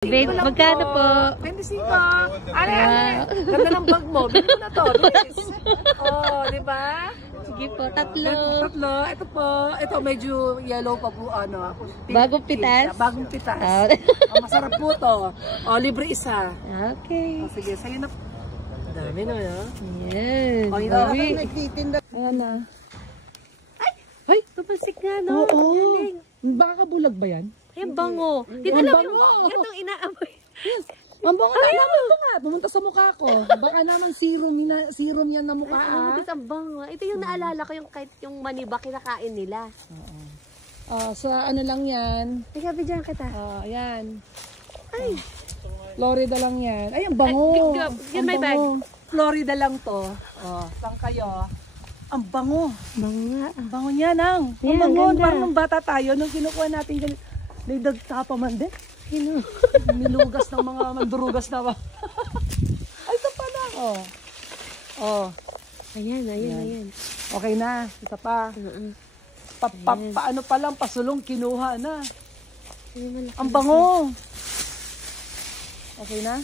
Magkano po? 25. Ale. Ganda ng bag mo. Bili mo na to. Oh, di ba? Sige po, tatlo. Tatlo. Ito po. Ito medyo yellow pa po. Ano, Bagong pitas? Bagong pitas. Oh, masarap po to. Oh, libre isa. Okay. Oh, sige, sa'yo na. Dami na, no? Yes. Oh, ito. Ayan na. Ay, tumasik nga, no? Oo. Galing. Baka bulag ba yan? Ay, bango. Dito Ang lang bango. yung ganitong inaamoy. Ang bango na naman ito nga. Pumunta sa mukha ko. Baka naman serum yan na mukha. Ay, ang bango. Ito yung naalala ko yung kahit yung maniba kinakain nila. Sa ano lang yan. Teka, bigyan kita. Ayan. Ay. Florida lang yan. Ay, ang bango. Yan may bag. Florida lang to. Saan kayo? Ang bango. Bango nga. Ang bango niya nang. Ang Yan, bango. ganda. Parang nung bata tayo, nung kinukuha natin ganito. Nagdagta pa man din. Sino? Nilugas ng mga mandurugas na ba? Ay, ito pa lang. Ayan. Okay na. Isa pa. Paano pa lang, pasulong, kinuha na. Ang bango. Okay na?